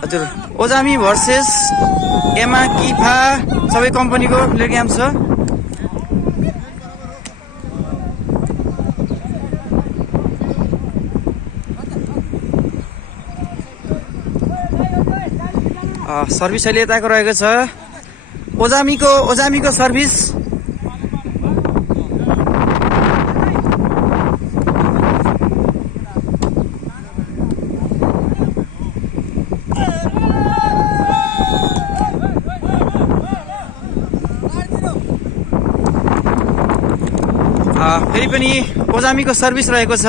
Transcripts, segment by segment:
हजुर ओजामी भर्सेस एमा किफा सबै कम्पनीको प्लेयर गेम छ। सर्भिस अहिले यताको रहेको छ ओजामीको सर्भिस। फेरि पनि ओजामीको सर्भिस रहेको छ।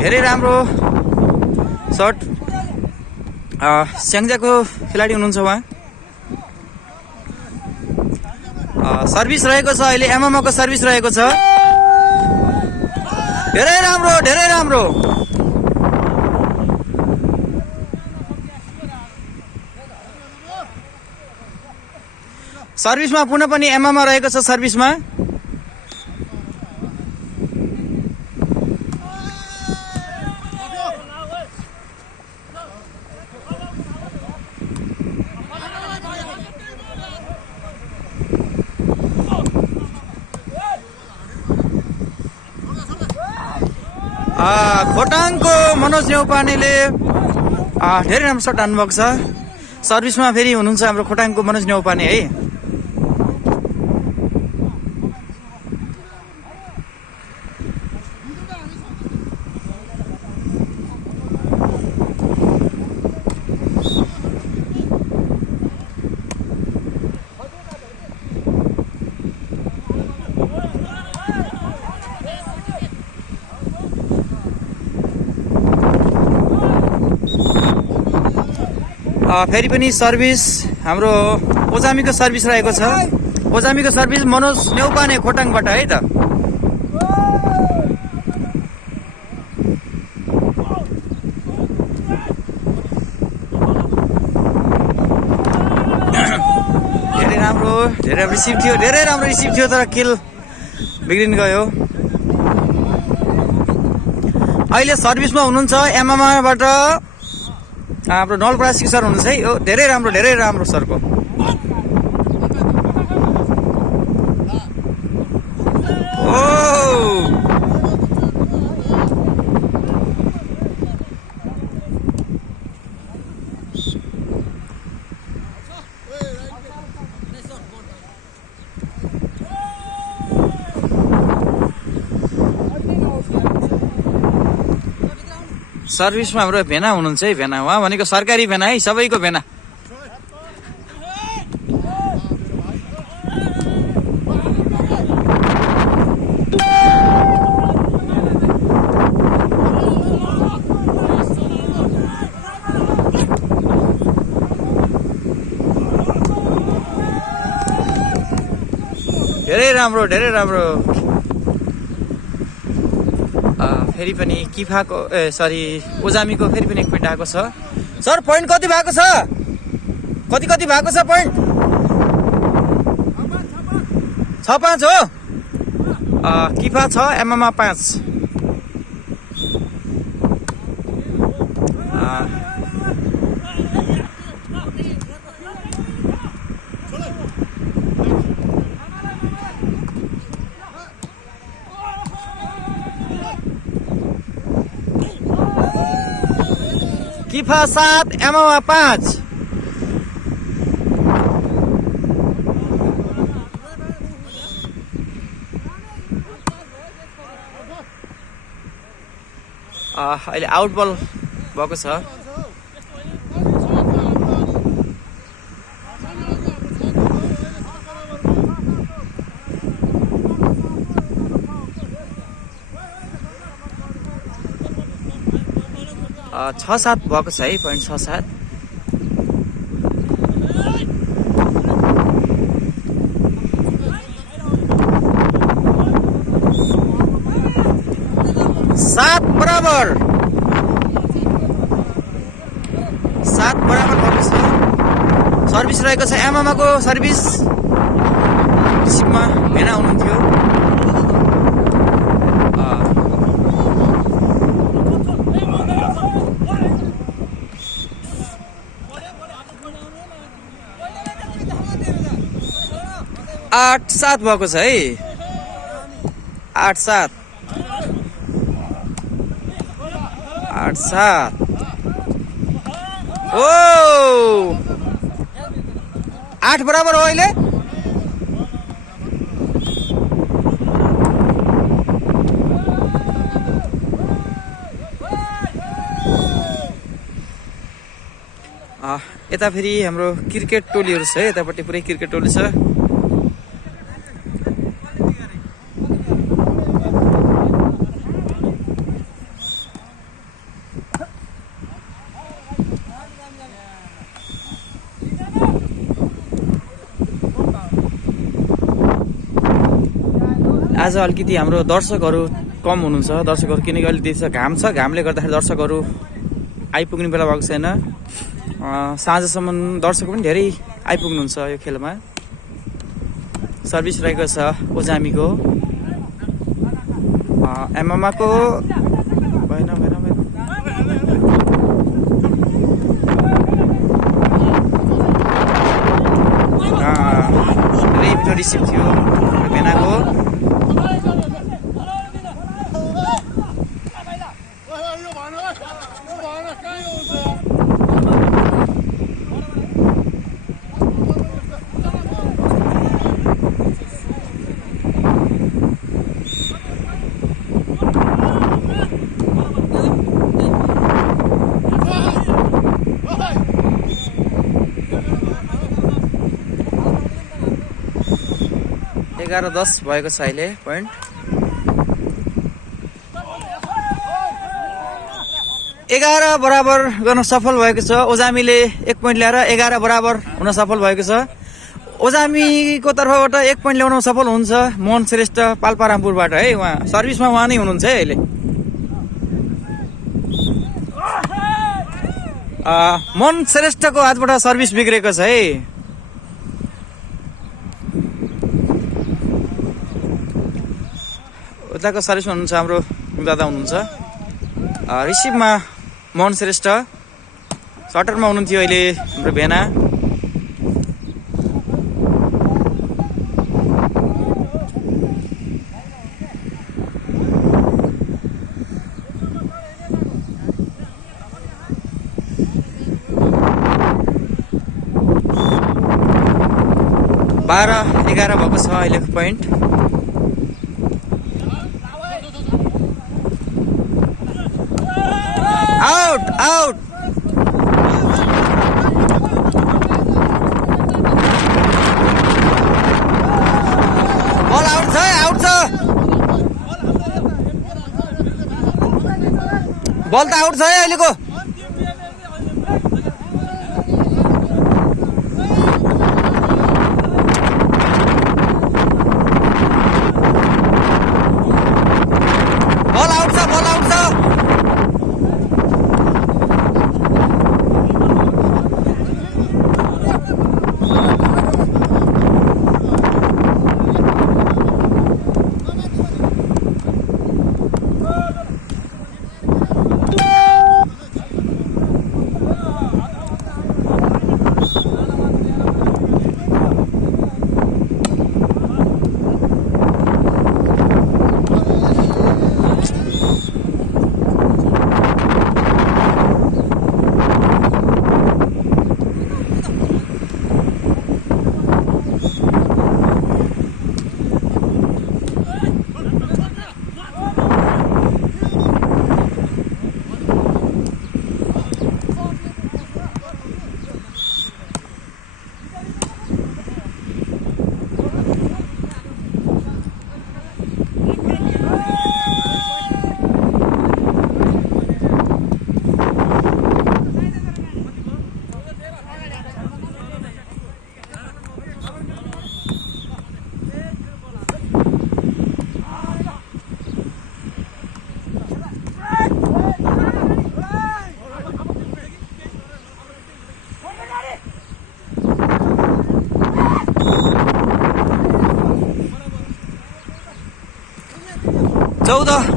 धेरै राम्रो सर्ट स्याङ्जाको खेलाडी हुनुहुन्छ उहाँ। सर्भिस रहेको छ अहिले एमएमको सर्भिस रहेको छ। धेरै राम्रो सर्भिसमा पुनः पनि एमएममा रहेको छ सर्भिसमा। खोटाङको मनोज नेउपानेले धेरै राम्रो सर्ट हान्नुभएको छ। सर्भिसमा फेरि हुनुहुन्छ हाम्रो खोटाङको मनोज नेउपाने है। फेरि पनि सर्भिस हाम्रो ओजामीको सर्भिस रहेको छ। ओजामीको सर्भिस मनोज नेउपाने खोटाङबाट है त। धेरै राम्रो रिसिभ थियो, धेरै राम्रो रिसिभ थियो तर किल बिग्रिन गयो। अहिले सर्भिसमा हुनुहुन्छ एमएमबाट हाम्रो नलपरासी सर हुनुहुन्छ है। यो धेरै राम्रो सरको। सर्भिसमा हाम्रो भेना हुनुहुन्छ है। भेना उहाँ भनेको सरकारी भेना है, सबैको भेना। धेरै राम्रो फेरि पनि किफाको ओजामीको फेरि पनि एक पोइन्ट आएको छ। सर पोइन्ट कति भएको छ? कति भएको छ पोइन्ट? 6-5 हो। किफा 6 एमएममा 5। किफा 7 एमएममा 5। अहिले आउट बल भएको छ। छ 7 भएको छ है, पोइन्ट 6-7। बराबर 7 भएको छ। सर्भिस रहेको छ एमएमको सर्भिस। रिसिभमा भेना हुनुहुन्थ्यो। 8-7 भएको छ है। 8-7 8-7 ओ 8 बराबर हो अहिले। यता फेरि हाम्रो क्रिकेट टोलीहरू छ है, यतापट्टि पुरै क्रिकेट टोली छ। आज अलिकति हाम्रो दर्शकहरू कम हुनुहुन्छ, दर्शकहरू किनकि अहिले देश घाम छ, घामले गर्दाखेरि दर्शकहरू आइपुग्ने बेला भएको छैन। साँझसम्म दर्शक पनि धेरै आइपुग्नुहुन्छ यो खेलमा। सर्भिस रहेको छ ओजामीको, एमएमआको भएन भएन भएन धेरै रिसिभ थियो भेनाको। एघार 10 भएको छ अहिले पोइन्ट। एघार बराबर गर्न सफल भएको छ ओजामीले 1 पोइन्ट ल्याएर 11 बराबर हुन सफल भएको छ। ओजामीको तर्फबाट 1 पोइन्ट ल्याउन सफल हुन्छ मोहन श्रेष्ठ पाल्पारामपुरबाट है। उहाँ सर्भिसमा उहाँ नै हुनुहुन्छ है अहिले। मोहन श्रेष्ठको हातबाट सर्भिस बिग्रेको छ है। उताको सर्भिसमा हुनुहुन्छ हाम्रो दादा हुनुहुन्छ। रिसिभमा मोहन श्रेष्ठ, सटरमा हुनुहुन्थ्यो अहिले हाम्रो भेना। बाह्र 11 भएको छ अहिलेको point. Out out ball out छ आउट छ बल त आउट छ है अहिलेको। बल आउट छ बल आउट छ।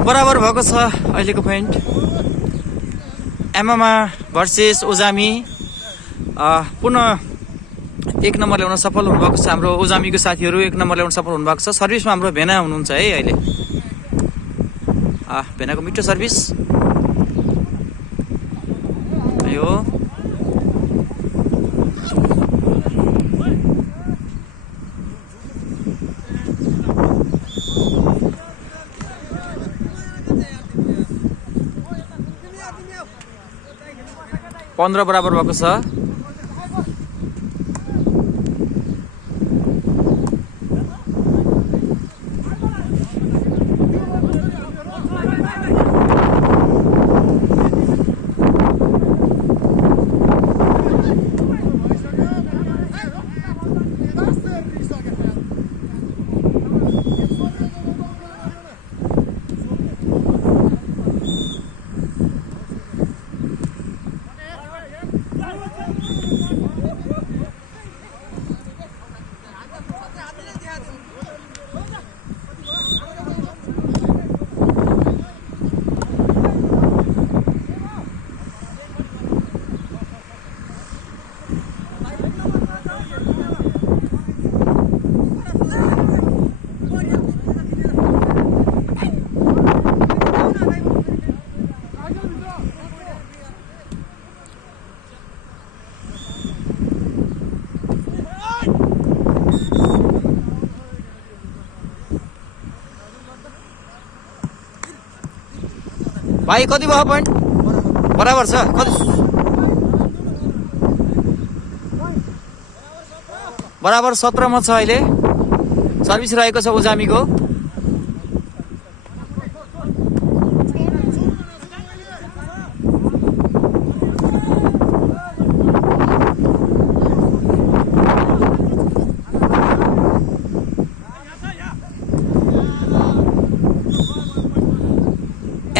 बराबर भएको छ अहिलेको पोइन्ट। एमएमआ भर्सेस ओजामी पुनः 1 नम्बर ल्याउन सफल हुनुभएको छ हाम्रो ओजामीको साथीहरू 1 नम्बर ल्याउन सफल हुनुभएको छ। सर्भिसमा हाम्रो भेना हुनुहुन्छ है अहिले। भेनाको मिठो सर्भिस यो। पन्ध्र बराबर भएको छ। भाइ कति भयो पोइन्ट? बराबर छ। कति बराबर 17 मा छ अहिले। सर्भिस रहेको छ ओजामीको।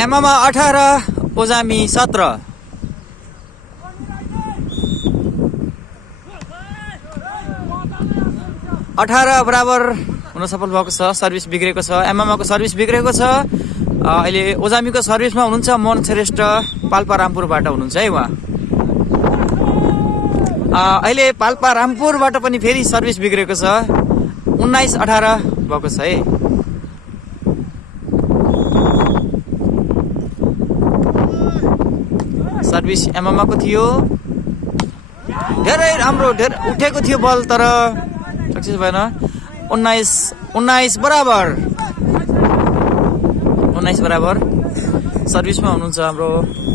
एममा 18 ओजामी 17। बराबर हुन सफल भएको छ। सर्भिस बिग्रेको छ। एममाको सर्भिस बिग्रेको छ। अहिले ओजामीको सर्भिसमा हुनुहुन्छ मोहन श्रेष्ठ पाल्पा रामपुरबाट हुनुहुन्छ है उहाँ। अहिले पाल्पा रामपुरबाट पनि फेरि सर्भिस बिग्रेको छ। 19-18 भएको छ है। सर्भिस एममाको थियो। धेरै राम्रो उठेको थियो बल तर सक्सेस भएन। 19 बराबर। 19 बराबर। सर्भिसमा हुनुहुन्छ हाम्रो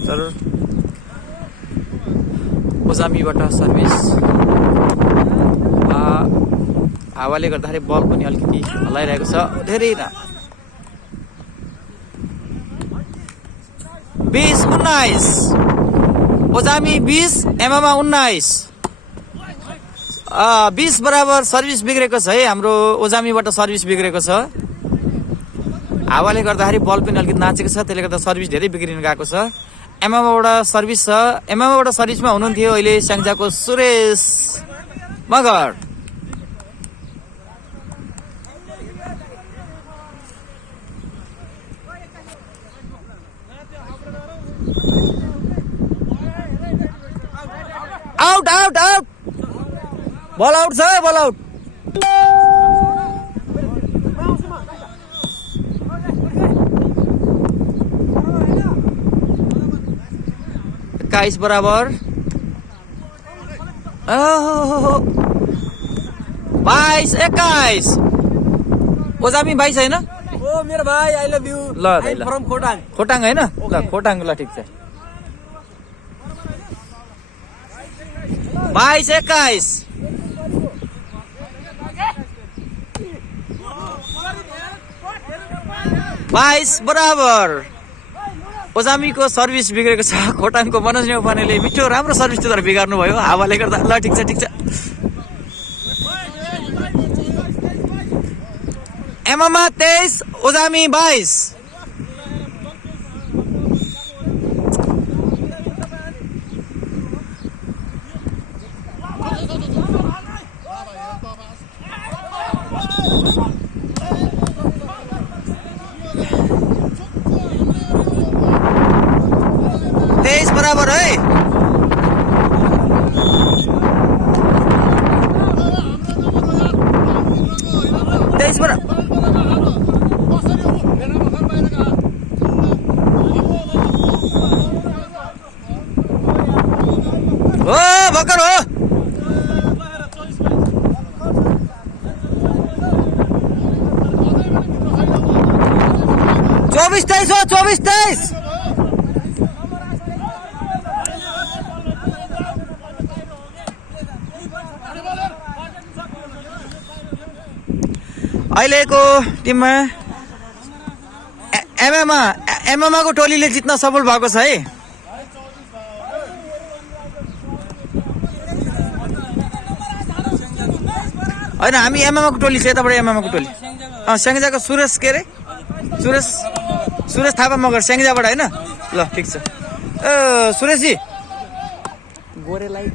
सर ओजामीबाट सर्भिस। हावाले गर्दाखेरि बल पनि अलिकति हल्लाइरहेको छ। धेरै 20-19 ओजामी 20 एममा 19। 20 बराबर सर्भिस बिग्रेको छ है। हाम्रो ओजामीबाट सर्भिस बिग्रेको छ। हावाले गर्दाखेरि बल पनि अलिकति नाचेको छ। त्यसले गर्दा सर्भिस धेरै बिग्रिन गएको छ। एममाबाट सर्भिस छ। एममाबाट सर्भिसमा हुनुहुन्थ्यो अहिले स्याङ्जाको Suresh Magar. Out out out. Ball out छ। Ball out. बराबर 22-21 ओजामी 22 हैन? ओ मेरो भाइ आई लभ यु। ल फ्रम खोटाङ। खोटाङ हैन? ल खोटाङ ल ठीक छ। 22-21 22 बराबर। ओजामीको सर्भिस बिग्रेको छ। खोटाङको मनोज नेउपानेले मिठो राम्रो सर्भिस तर बिगार्नु भयो हावाले गर्दा। ल ठिक छ ठिक छ। एममा 23 ओजामी 22। बराबर है। हो भर्खर हो 24-23 हो 24-23 अहिलेको टिममा एमएमआ को टोलीले जित्न सफल भएको छ है। होइन हामी एमएमआ को टोली छ यताबाट एमएमआ को टोली स्याङ्जाको सुरेश के अरे सुरेश थापा मगर स्याङ्जाबाट होइन ल ठिक छ। ए सुरेशजी गोरेलाई